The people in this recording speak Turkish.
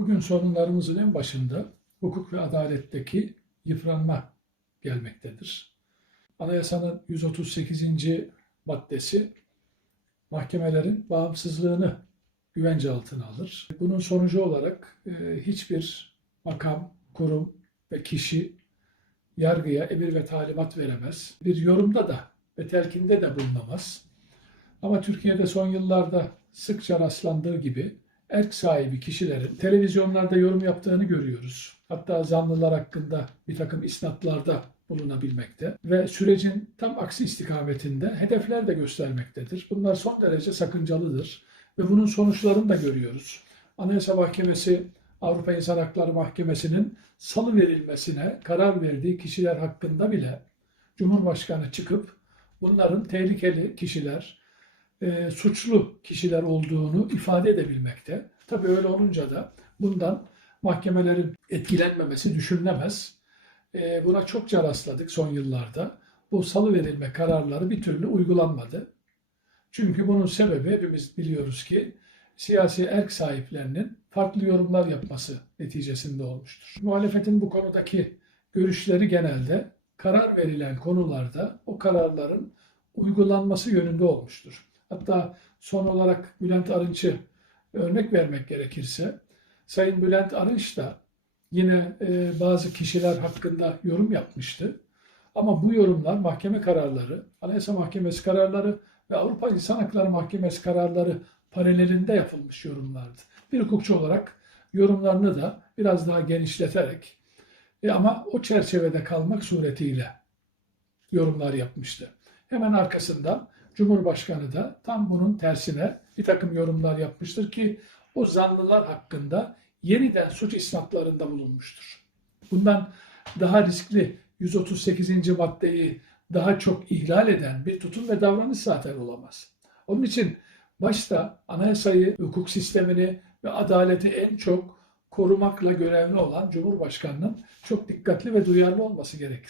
Bugün sorunlarımızın en başında hukuk ve adaletteki yıpranma gelmektedir. Anayasanın 138. maddesi mahkemelerin bağımsızlığını güvence altına alır. Bunun sonucu olarak e, hiçbir makam, kurum ve kişi yargıya emir ve talimat veremez. Bir yorumda da ve telkinde de bulunamaz. Ama Türkiye'de son yıllarda sıkça rastlandığı gibi erk sahibi kişilerin televizyonlarda yorum yaptığını görüyoruz. Hatta zanlılar hakkında bir takım isnatlarda bulunabilmekte ve sürecin tam aksi istikametinde hedefler de göstermektedir. Bunlar son derece sakıncalıdır ve bunun sonuçlarını da görüyoruz. Anayasa Mahkemesi, Avrupa İnsan Hakları Mahkemesi'nin salı verilmesine karar verdiği kişiler hakkında bile Cumhurbaşkanı çıkıp bunların tehlikeli kişiler, e, suçlu kişiler olduğunu ifade edebilmekte. Tabii öyle olunca da bundan mahkemelerin etkilenmemesi düşünülemez. E, buna çokça rastladık son yıllarda. Bu salı verilme kararları bir türlü uygulanmadı. Çünkü bunun sebebi hepimiz biliyoruz ki siyasi erk sahiplerinin farklı yorumlar yapması neticesinde olmuştur. Muhalefetin bu konudaki görüşleri genelde karar verilen konularda o kararların uygulanması yönünde olmuştur. Hatta son olarak Bülent Arınç'ı örnek vermek gerekirse, Sayın Bülent Arınç da yine e, bazı kişiler hakkında yorum yapmıştı. Ama bu yorumlar mahkeme kararları, Anayasa Mahkemesi kararları ve Avrupa İnsan Hakları Mahkemesi kararları paralelinde yapılmış yorumlardı. Bir hukukçu olarak yorumlarını da biraz daha genişleterek e, ama o çerçevede kalmak suretiyle yorumlar yapmıştı. Hemen arkasından Cumhurbaşkanı da tam bunun tersine bir takım yorumlar yapmıştır ki o zanlılar hakkında yeniden suç isnatlarında bulunmuştur. Bundan daha riskli 138. maddeyi daha çok ihlal eden bir tutum ve davranış zaten olamaz. Onun için başta anayasayı, hukuk sistemini ve adaleti en çok korumakla görevli olan Cumhurbaşkanının çok dikkatli ve duyarlı olması gerekir.